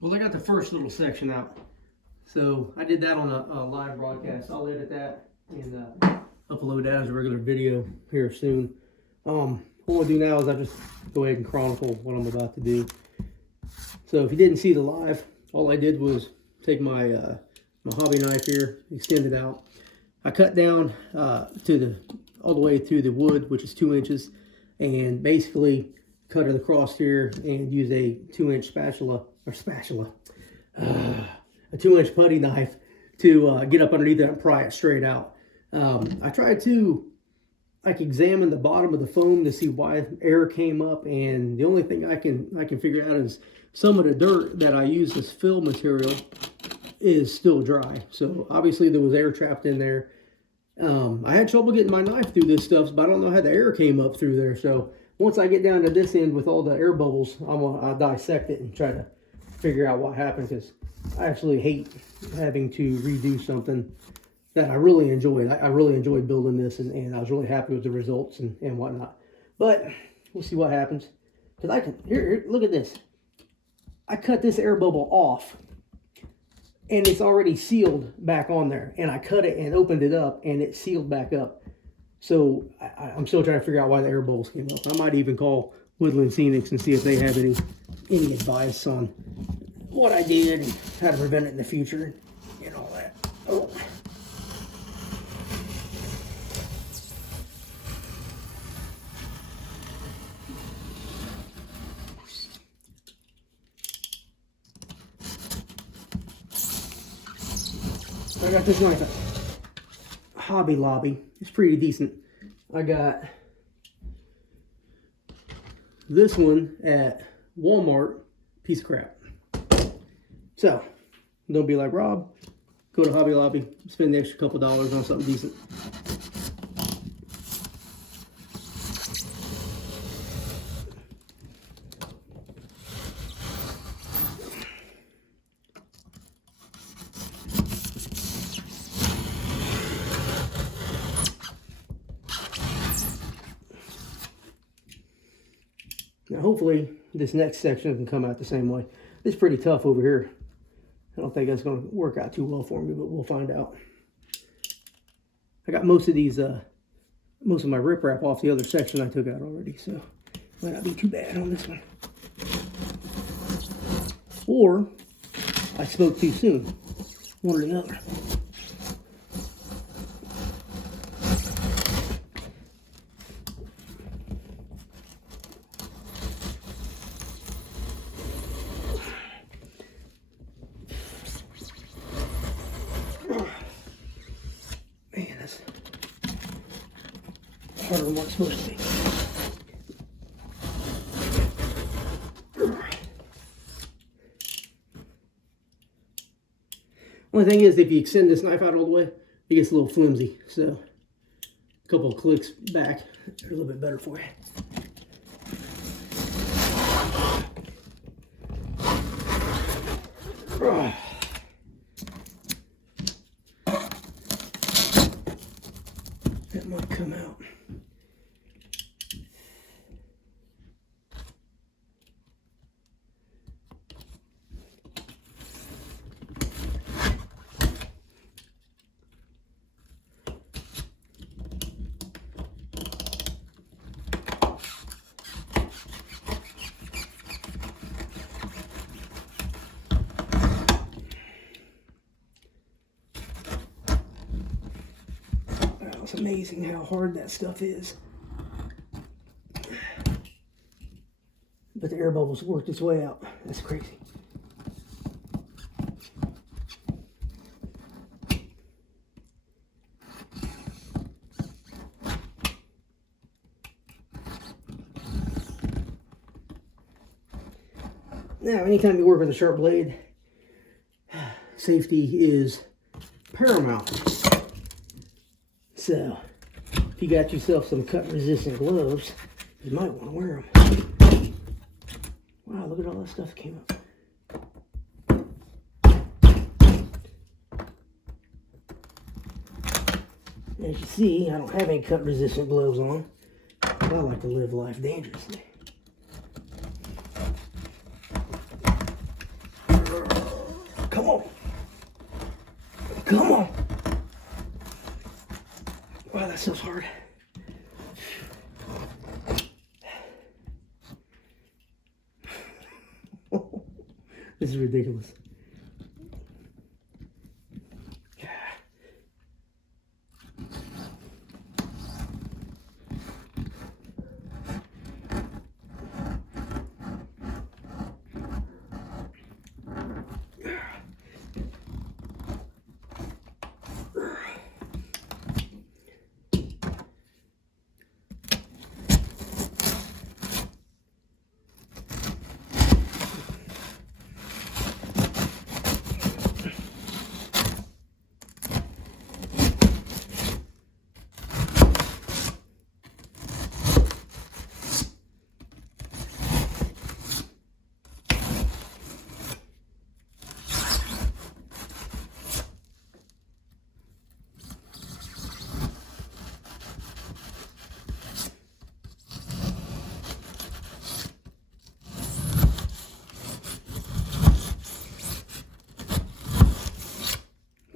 Well, I got the first little section out. So I did that on a live broadcast. I'll edit that and upload that as a regular video here soon. What I'll do now is I'll just go ahead and chronicle what I'm about to do. So if you didn't see the live, all I did was take my my hobby knife here, extend it out. I cut down all the way through the wood, which is 2 inches, and basically cut it across here and use a 2-inch a 2-inch putty knife to get up underneath that and pry it straight out. I tried to examine the bottom of the foam to see why air came up, and the only thing I can figure out is some of the dirt that I use as fill material is still dry. So obviously there was air trapped in there. I had trouble getting my knife through this stuff, but I don't know how the air came up through there. So once I get down to this end with all the air bubbles, I'll dissect it and try to figure out what happened, because I actually hate having to redo something that I really enjoyed. I really enjoyed building this, and I was really happy with the results and whatnot. But we'll see what happens. Because I can, here, look at this. I cut this air bubble off, and it's already sealed back on there. And I cut it and opened it up, and it sealed back up. So I'm still trying to figure out why the air bubbles came up. I might even call Woodland Scenics and see if they have any advice on what I did and how to prevent it in the future and all that. Oh. I got this knife at Hobby Lobby. It's pretty decent. I got this one at Walmart. Piece of crap. So, don't be like Rob. Go to Hobby Lobby, spend the extra couple dollars on something decent. Now hopefully this next section can come out the same way. It's pretty tough over here. I don't think that's going to work out too well for me, but we'll find out. I got most of most of my riprap off the other section I took out already, so might not be too bad on this one. Or I spoke too soon. One or the other. Man, that's harder than what it's supposed to be. Only thing is, if you extend this knife out all the way, it gets a little flimsy. So, a couple of clicks back, they're a little bit better for you. That might come out. It's amazing how hard that stuff is. But the air bubbles worked its way out. That's crazy. Now, anytime you work with a sharp blade, safety is paramount. So, if you got yourself some cut-resistant gloves, you might want to wear them. Wow, look at all that stuff that came up. As you see, I don't have any cut-resistant gloves on. I like to live life dangerously. on. Come on. Wow, that stuff's hard. This is ridiculous.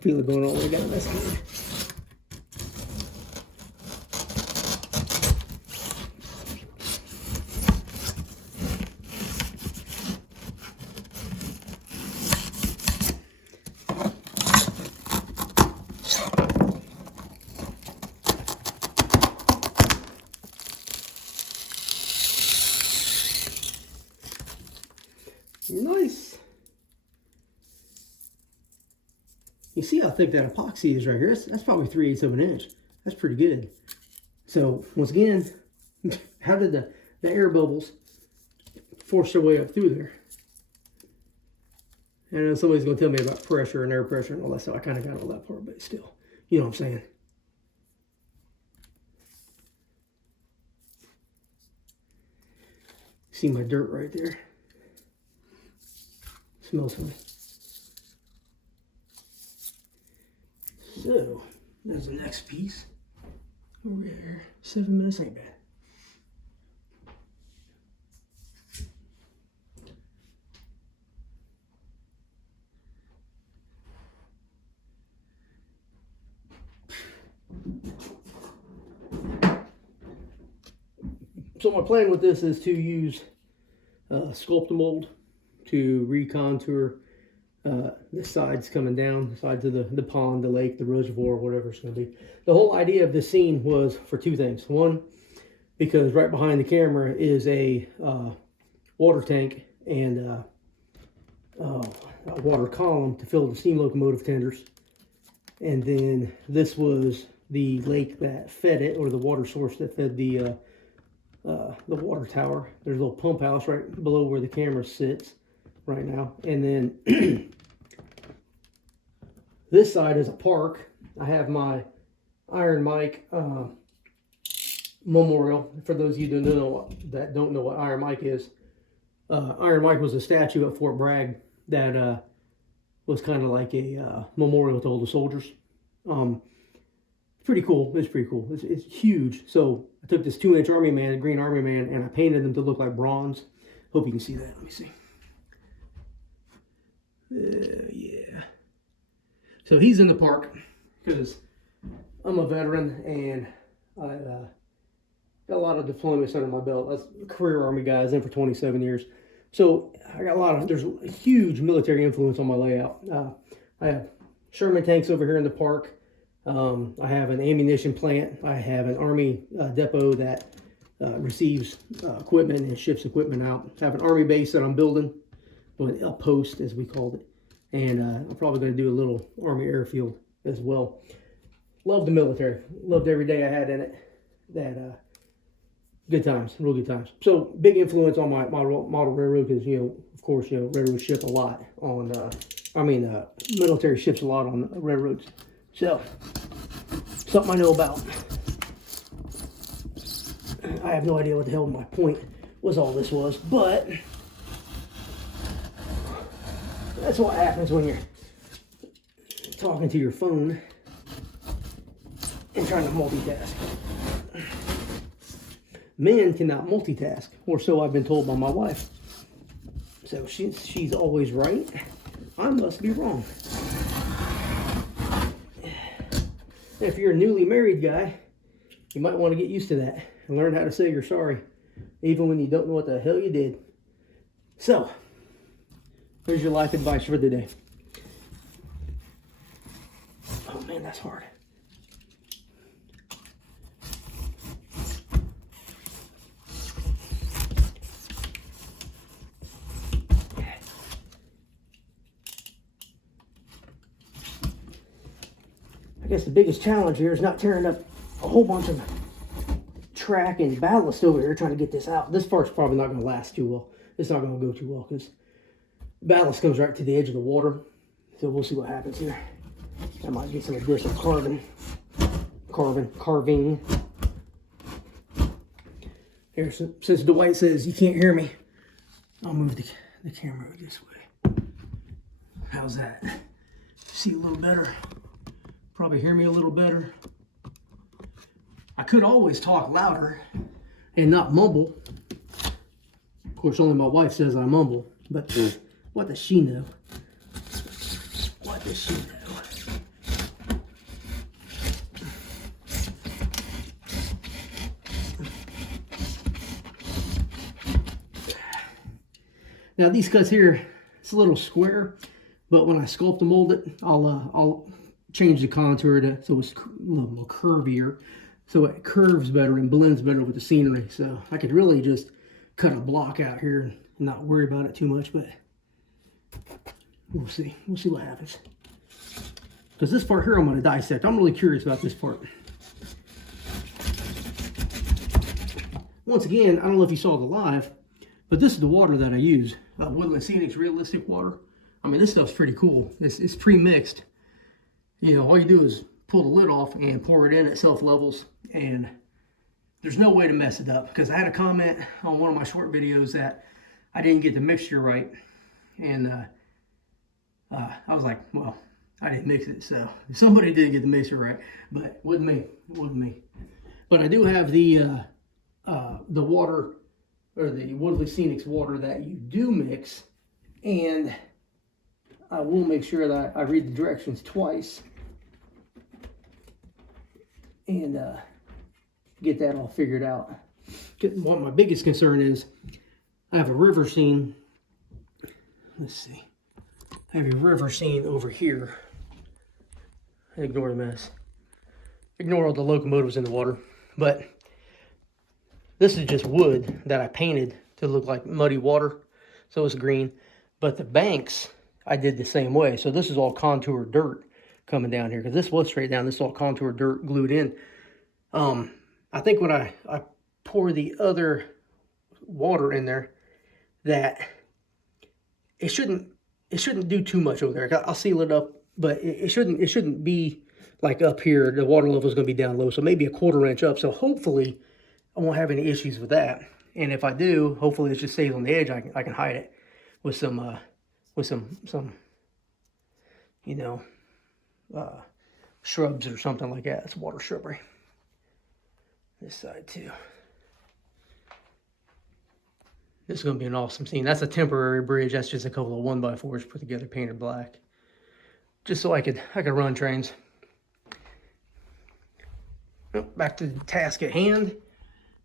Feel it going all the way down this hand. Nice. You see how thick that epoxy is right here? That's probably 3/8 of an inch. That's pretty good. So once again, how did the air bubbles force their way up through there? And I know somebody's going to tell me about pressure and air pressure and all that stuff. I kind of got all that part, but still, you know what I'm saying. See my dirt right there? Smells funny. So, there's the next piece. Over here. 7 minutes ain't bad. So my plan with this is to use Sculptamold to recontour the sides coming down, the sides of the pond, the lake, the reservoir, whatever it's going to be. The whole idea of this scene was for two things. One, because right behind the camera is a water tank and a water column to fill the steam locomotive tenders. And then this was the lake that fed it, or the water source that fed the water tower. There's a little pump house right below where the camera sits right now. And then this side is a park. I have my Iron Mike memorial. For those of you that don't know what Iron Mike is, Iron Mike was a statue at Fort Bragg that was kind of like a memorial to all the soldiers. Pretty cool. It's pretty cool. It's huge. So I took this 2-inch Army Man, green Army Man, and I painted them to look like bronze. Hope you can see that. Let me see. Yeah. So he's in the park because I'm a veteran and I got a lot of deployments under my belt. That's a career Army guy. I was in for 27 years. So I got there's a huge military influence on my layout. I have Sherman tanks over here in the park. I have an ammunition plant. I have an Army depot that receives equipment and ships equipment out. I have an Army base that I'm building, a post as we called it. And I'm probably going to do a little Army airfield as well. Love the military. Loved every day I had in it. Good times, real good times. So big influence on my model railroad because, of course, railroads ship a lot on, military ships a lot on railroads. So, something I know about. I have no idea what the hell my point was all this was, but that's what happens when you're talking to your phone and trying to multitask. Men cannot multitask, or so I've been told by my wife. So she's always right, I must be wrong. If you're a newly married guy, you might want to get used to that and learn how to say you're sorry, even when you don't know what the hell you did. So, here's your life advice for the day. Oh man, that's hard. I guess the biggest challenge here is not tearing up a whole bunch of track and ballast over here trying to get this out. This part's probably not going to last too well. It's not going to go too well because ballast comes right to the edge of the water. So we'll see what happens here. I might get some aggressive carving. Here, since Dwight says you can't hear me, I'll move the camera this way. How's that? See a little better? Probably hear me a little better. I could always talk louder and not mumble. Of course, only my wife says I mumble, but what does she know? What does she know? Now these cuts here, it's a little square, but when I sculpt and mold it, I'll change the contour so it's a little more curvier, so it curves better and blends better with the scenery. So I could really just cut a block out here and not worry about it too much, but we'll see. We'll see what happens. Because this part here I'm going to dissect. I'm really curious about this part. Once again, I don't know if you saw the live, but this is the water that I use. Woodland Scenics Realistic water. I mean, this stuff's pretty cool. It's pre-mixed. You know, all you do is pull the lid off and pour it in at self levels, and there's no way to mess it up. Because I had a comment on one of my short videos that I didn't get the mixture right, and I was like, well, I didn't mix it, so somebody did get the mixture right, but it wasn't me. It wasn't me. But I do have the water, or the Woodland Scenics water that you do mix, and I will make sure that I read the directions twice and get that all figured out. What my biggest concern is, I have a river scene. Let's see. I have a river scene over here. Ignore the mess. Ignore all the locomotives in the water. But this is just wood that I painted to look like muddy water, so it's green. But the banks, I did the same way. So this is all contour dirt coming down here, because this was straight down. This is all contour dirt glued in. I think when I pour the other water in there, that it shouldn't do too much over there. I'll seal it up, but it shouldn't be like up here. The water level is going to be down low, so maybe a 1/4 inch up. So hopefully I won't have any issues with that. And if I do, hopefully it just stays on the edge. I can hide it with some you know, shrubs or something like that. It's water shrubbery. This side too. This is going to be an awesome scene. That's a temporary bridge. That's just a couple of 1x4s put together, painted black, just so I could run trains. Well, back to the task at hand,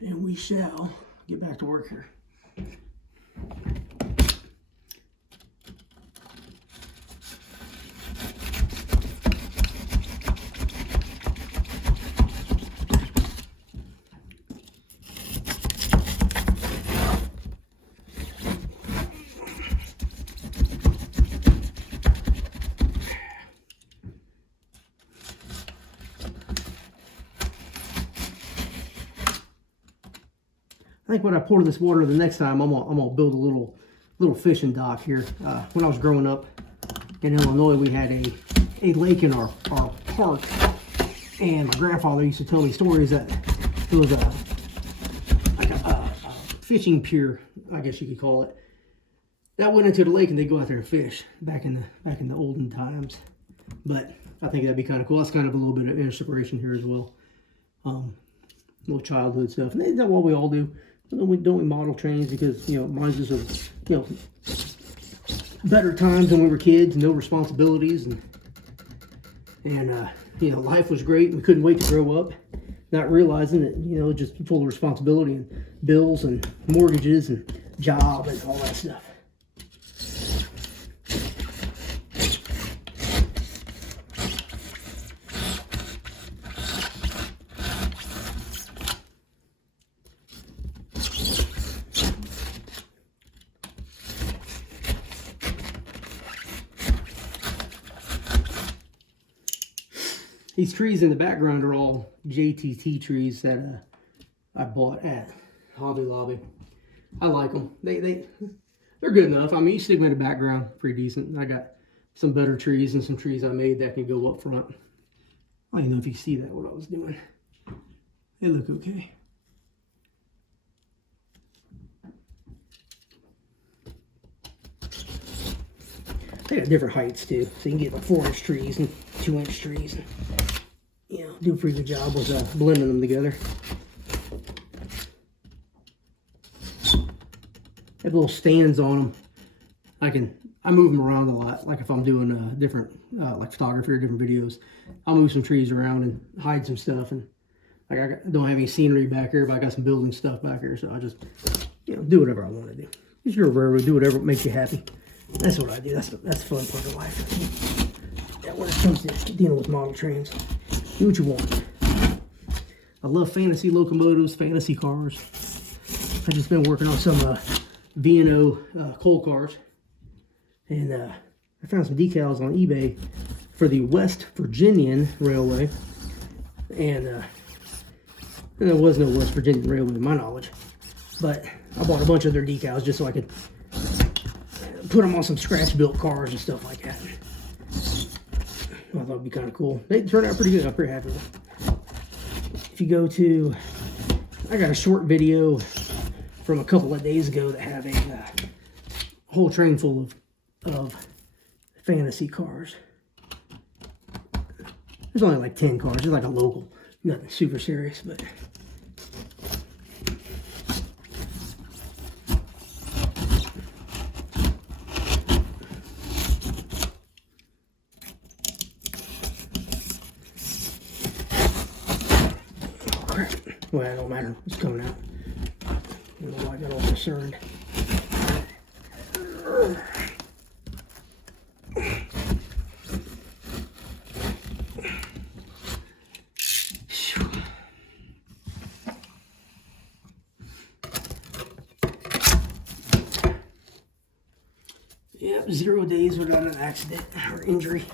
and we shall get back to work here. I think when I pour this water the next time, I'm gonna build a little fishing dock here. When I was growing up in Illinois, we had a lake in our park, and my grandfather used to tell me stories that there was a fishing pier, I guess you could call it, that went into the lake, and they go out there and fish back in the olden times. But I think that'd be kind of cool. That's kind of a little bit of inspiration here as well. Little childhood stuff, and that's what we all do. Don't we model trains, because, you know, mine's just a, you know, better times when we were kids, no responsibilities, and you know, life was great. We couldn't wait to grow up, not realizing that, you know, just full of responsibility and bills and mortgages and job and all that stuff. These trees in the background are all JTT trees that I bought at Hobby Lobby. I like them. They're good enough. I mean, you stick them in the background, pretty decent. I got some better trees and some trees I made that can go up front. I don't even know if you see that, what I was doing. They look okay. They got different heights too, so you can get like 4-inch trees and 2-inch trees. And, you know, do a pretty good job with blending them together. They have little stands on them. I move them around a lot. Like if I'm doing different like photography or different videos, I'll move some trees around and hide some stuff. And like don't have any scenery back here, but I got some building stuff back here, so I just, you know, do whatever I want to do. It's your railroad. Do whatever makes you happy. That's what I do. That's the fun part of life. Yeah, when it comes to dealing with model trains, do what you want. I love fantasy locomotives, fantasy cars. I've just been working on some V&O coal cars, and I found some decals on eBay for the West Virginian Railway, and there was no West Virginian Railway to my knowledge, but I bought a bunch of their decals just so I could put them on some scratch-built cars and stuff like that. I thought it'd be kind of cool. They turned out pretty good. I'm pretty happy with them. If you go to, I got a short video from a couple of days ago that have a whole train full of fantasy cars. There's only like 10 cars. It's like a local, nothing super serious, but well, it don't matter. It's coming out. I don't know why I got all concerned. Yep, 0 days without an accident or injury.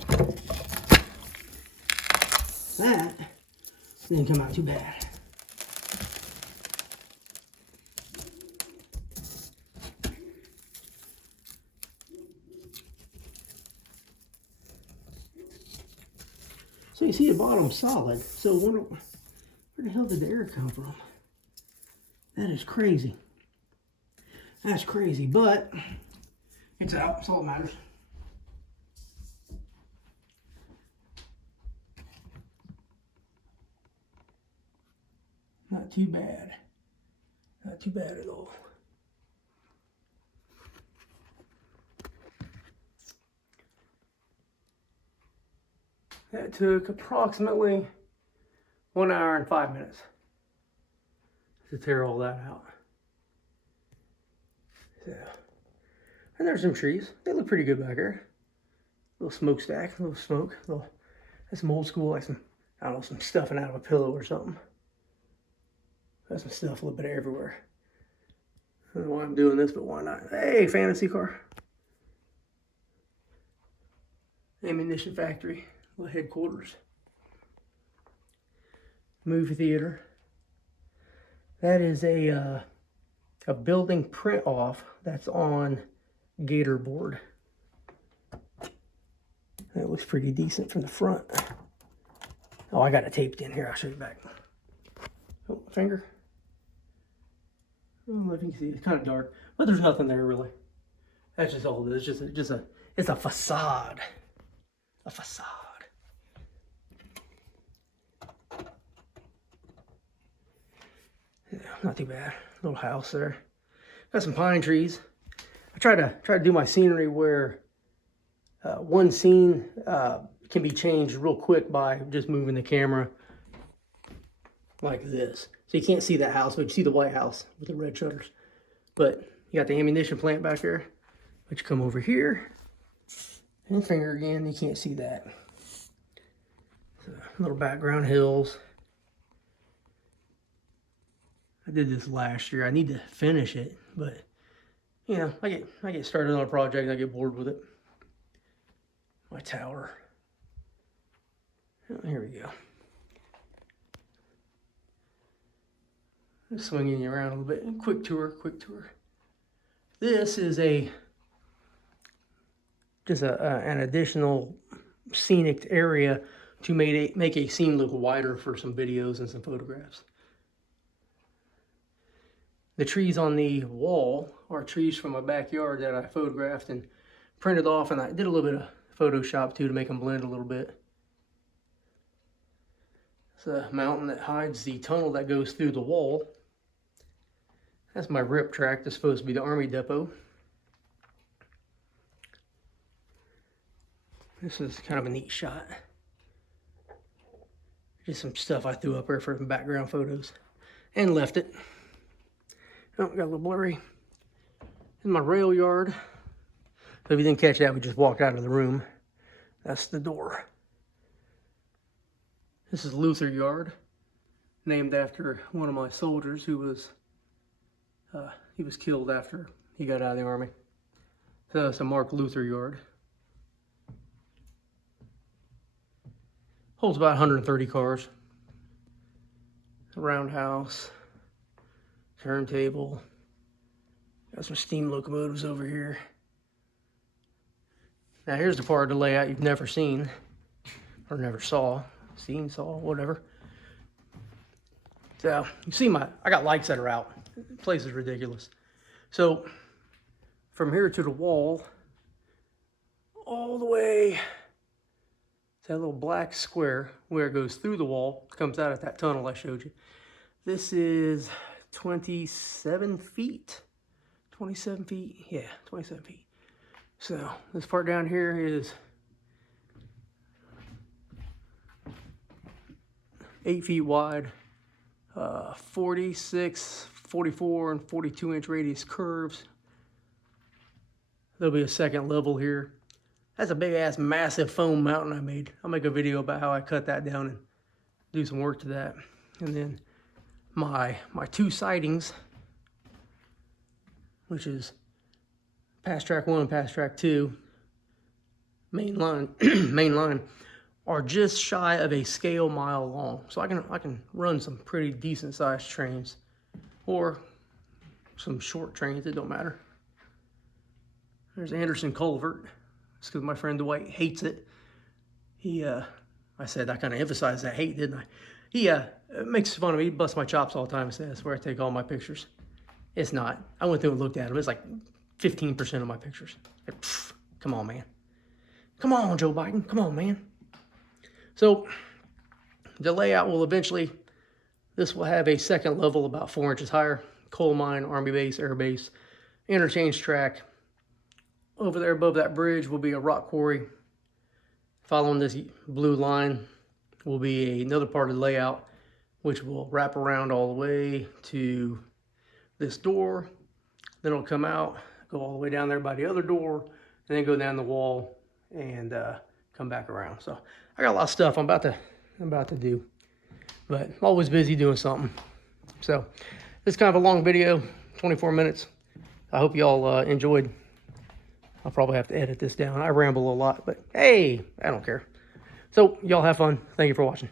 That didn't come out too bad. So you see the bottom solid. So where the hell did the air come from? That is crazy. That's crazy, but it's out. That's all that matters. Not too bad. Not too bad at all. That took approximately 1 hour and 5 minutes to tear all that out. So, and there's some trees. They look pretty good back here. Little smokestack, little smoke. That's some old school, like some, I don't know, some stuffing out of a pillow or something. Got some stuff a little bit everywhere. I don't know why I'm doing this, but why not? Hey, fantasy car. Ammunition factory. Little headquarters. Movie theater. That is a building print off that's on Gator board. That looks pretty decent from the front. Oh, I got it taped in here. I'll show you back. Oh, finger. I don't know if you can see. It's kind of dark, but there's nothing there really. That's just all it is. It's a facade. A facade. Yeah, not too bad. Little house there. Got some pine trees. I try to do my scenery where One scene can be changed real quick by just moving the camera like this. So you can't see that house, but you see the White House with the red shutters. But you got the ammunition plant back there. But you come over here and finger again, you can't see that. So, little background hills. I did this last year. I need to finish it, but you know, I get started on a project and I get bored with it. My tower. Oh, here we go. Just swinging you around a little bit. Quick tour, quick tour. This is just an additional scenic area to make a scene look wider for some videos and some photographs. The trees on the wall are trees from my backyard that I photographed and printed off, and I did a little bit of Photoshop too to make them blend a little bit. It's a mountain that hides the tunnel that goes through the wall. That's my rip track. That's supposed to be the Army depot. This is kind of a neat shot. Just some stuff I threw up there for some background photos and left it. Oh, got a little blurry. In my rail yard. So if you didn't catch that, we just walked out of the room. That's the door. This is Luther Yard, named after one of my soldiers who was he was killed after he got out of the Army. So it's a Mark Luther Yard. Holds about 130 cars. A roundhouse, turntable. Got some steam locomotives over here. Now here's the part of the layout you've never seen, or never saw, whatever. So you see I got lights that are out. The place is ridiculous. So from here to the wall, all the way to that little black square where it goes through the wall, comes out of that tunnel I showed you. This is 27 feet. 27 feet, yeah, 27 feet. So this part down here is 8 feet wide, 46, 44, and 42-inch radius curves. There'll be a second level here. That's a big-ass, massive foam mountain I made. I'll make a video about how I cut that down and do some work to that. And then my two sidings, which is Pass Track 1 and Pass Track 2, main line, are just shy of a scale mile long. So I can run some pretty decent sized trains or some short trains, it don't matter. There's Anderson Culvert. It's because my friend Dwight hates it. I said I kind of emphasized that hate, didn't I? He makes fun of me. He busts my chops all the time and says that's where I take all my pictures. It's not. I went through and looked at them. It's like 15% of my pictures. Like, pff, come on, man. Come on, Joe Biden. Come on, man. So the layout will eventually, this will have a second level about 4 inches higher. Coal mine, Army base, air base, interchange track. Over there above that bridge will be a rock quarry. Following this blue line will be another part of the layout, which will wrap around all the way to this door. Then it'll come out, go all the way down there by the other door, and then go down the wall and come back around. So I got a lot of stuff I'm about to do, but always busy doing something. So this is kind of a long video, 24 minutes. I hope y'all enjoyed. I'll probably have to edit this down. I ramble a lot, but hey, I don't care. So y'all have fun. Thank you for watching.